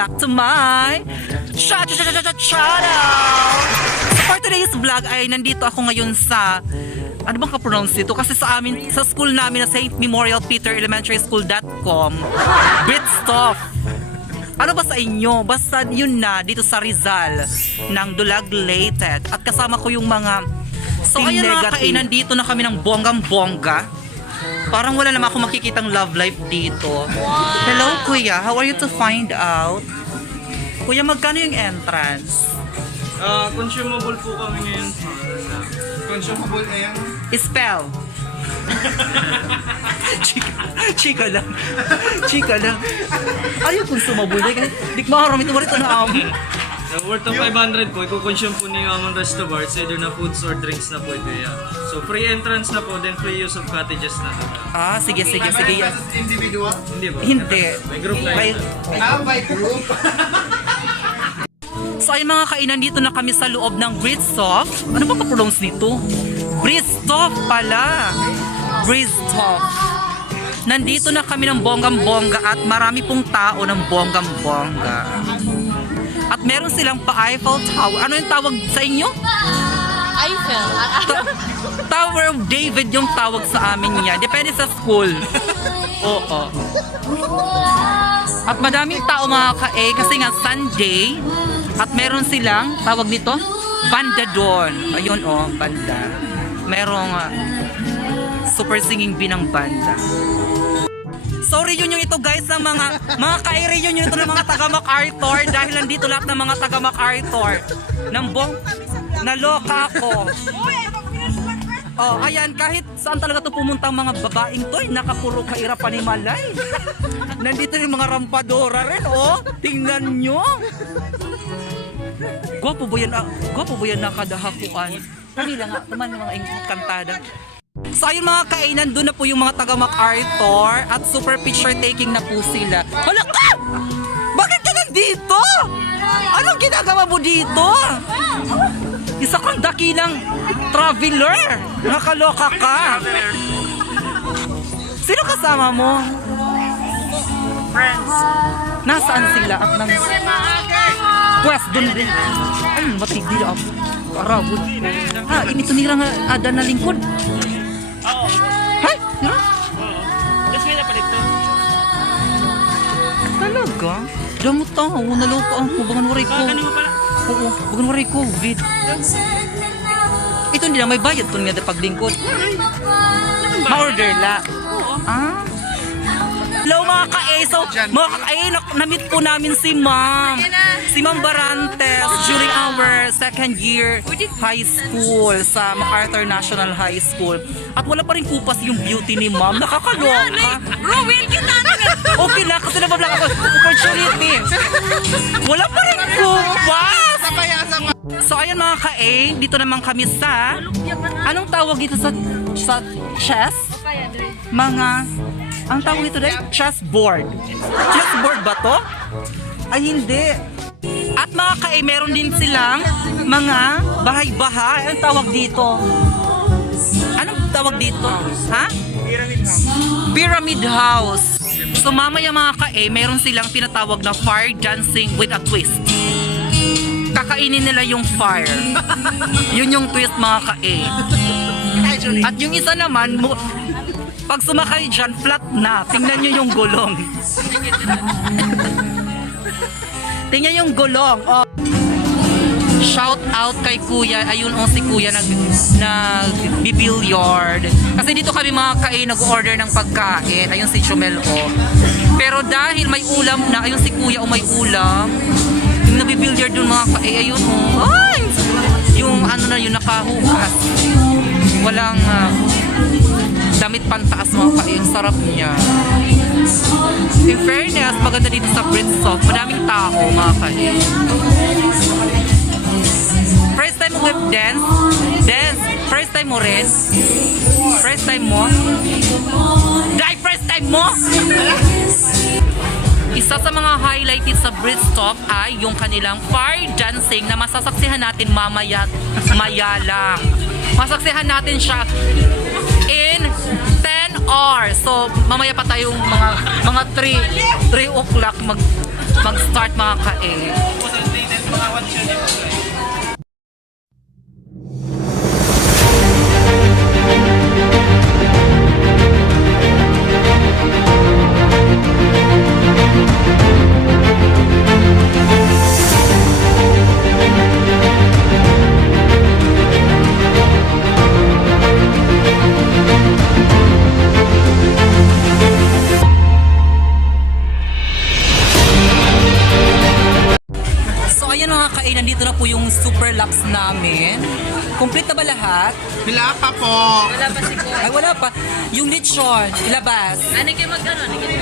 back to my channel! So for today's vlog ay nandito ako ngayon sa ano bang ka-pronounce dito? Kasi sa amin, sa school namin na St. Memorial Peter Elementary School.com, Bryztoff. Ano ba sa inyo? Basta yun na dito sa Rizal ng Dulag, Leyte. At kasama ko yung mga so ayan mga kainan, dito na kami ng bonggang-bongga. Parang wala naman ako makikitang love life dito. Hello kuya, how are you to find out? Kuya, magkano yung entrance? Consumable po kami ngayon. Consumable na yan? Spell. Chika lang. Chika lang. Ayaw consumable. Di maharami ito marito na ako. So, worth of 500 po, i-consume po niyo ang resto bars, either na foods or drinks na po ito yan. So, free entrance na po, then free use of cottages na to. Sige. Individual? Hindi po. Hindi. May group na yun. By group? So ayun mga kainan, dito na kami sa loob ng Bryztoff. Ano ba ka-pronounce nito? Bryztoff pala. Bryztoff. Nandito na kami ng bonggam-bongga at marami pong tao ng bonggam-bongga. At meron silang pa-Eiffel Tower. Ano yung tawag sa inyo? Eiffel. Tower of David yung tawag sa amin niya. Depende sa school. Oo. At madaming tao mga ka-A kasi nga Sunday. At meron silang, tawag dito, banda doon. Ayun banda. Merong super singing bee ng banda. So reunion ito guys ng mga ka-reunion ito ng mga taga MacArthur dahil nandito lahat ng mga taga MacArthur. Naloka ako. Ayan, kahit saan talaga to pumunta ang mga babaeng to, nakapuro kaira panimalay. Nandito yung mga rampadora rin, tingnan nyo. Gwapo ba yan nakadahakuan? Kami lang nga, naman yung mga kantada. So ayun mga kainan, doon na po yung mga taga MacArthur at super picture taking na po sila. Hala ka! Bakit ka nandito? Anong ginagawa mo dito? Isa kang dakilang traveler. Nakaloka ka. Sino kasama mo? Friends! Nasaan sila? At nang pwes doon din. Ay, matigil ako. Karabot. Inito nila nga ada na lingkod. Oo. Hay? Nira? Oo. Just may napalit to. Talaga? Damot tao. Naloka ako. Bagan waray ko. Ganun mo pala. Oo. Bagan waray COVID. Ito hindi na may bayad kung nga paglingkod. Ma-order la. Hello mga ka-A. So, mga ka-A, na-meet po namin si Ma'am. Si Ma'am Barantes during our second year high school sa MacArthur National High School. At wala pa rin kupas yung beauty ni Ma'am. Nakakaloka. Ruweel, kita na Okay na, kasi nababla ako. Opportunity. Wala pa rin kupas. So ayan mga ka-A, dito naman kami sa anong tawag dito sa chess? Mga ang tawag dito dahil chessboard. Chessboard ba to? Ay hindi. At mga ka-A, meron din silang mga bahay-bahay. Anong tawag dito? Anong tawag dito? Ha? Pyramid house. So mamaya mga ka-A, meron silang tinatawag na fire dancing with a twist. Kakainin nila yung fire. Yun yung twist mga ka-A. At yung isa naman, pag sumakay dyan, flat na. Tingnan nyo yung gulong. Tingnan yung gulong. Shout out kay Kuya. Ayun si Kuya nag-billiard. Kasi dito kami mga ka-A nag-order ng pagkain. Ayun si Junrel L. Pero dahil may ulam na, ayun si Kuya may ulam. Yung nag-billiard dun mga ka-A, ayun Ay! Yung ano na yun, nakahugas. Walang damit pantaas mga ka-A. Ang sarap niya. In fairness, maganda dito sa Bryztoff. Madaming tao mga ka-A. First time mo dance? Dance? First time mo rin? First time mo? Dahil first time mo? Isa sa mga highlighted sa Bryztoff ay yung kanilang fire dancing na masasaksihan natin mamaya lang. Masaksihan natin siya in 10 hours. So mamaya pa tayong mga 3 o'clock mag-start mga ka-A. Tapos ang latest mga watch yun dito guys. So ayan mga ka-A, nandito na po yung super laps namin. Complete na ba lahat? Wala pa po. Wala pa si Kuya. Ay wala pa. Yung lechon, ilabas. Ano kayo magkano? Ano kayo?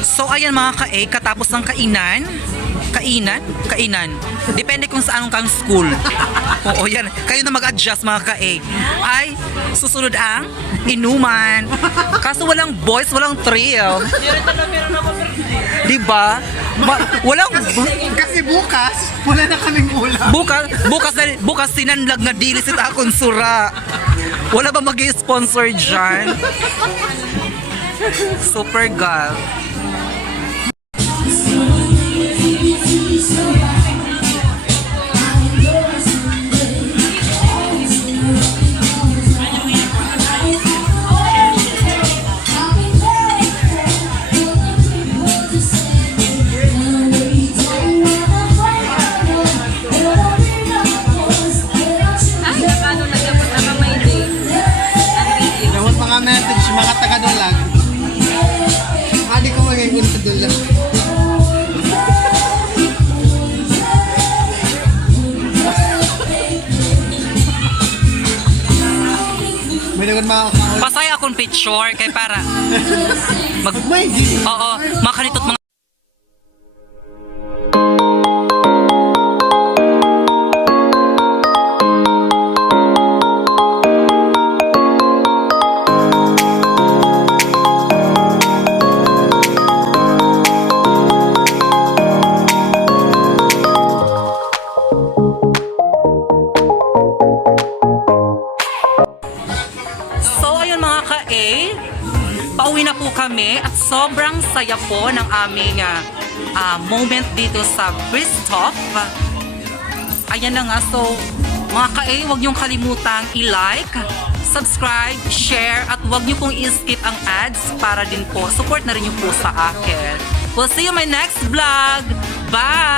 So ayan mga ka-A, katapos ng kainan. Depende kung saan kang school. Oo yan, kayo na mag-adjust mga ka-A. Ay, susunod ang inuman. Kaso walang boys, walang thrill. Diba? Walang... Kasi bukas, wala na kaming ulam. Bukas sinanlag na dili si akong sura. Wala ba mag-sponsor dyan? Super girl. Dapat mga message, mga taga-Dulag. Hindi ko magiging sa Dulag. May naman mga kaon. Pasaya akong picture kay para May di. oo, makanitot mga pauwi na po kami at sobrang saya po ng aming moment dito sa Bryztoff. Ayan na nga, so mga ka-A, huwag niyong kalimutang i-like, subscribe, share, at huwag niyo pong i-skip ang ads para din po support na rin niyo po sa akin. We'll see you in my next vlog. Bye!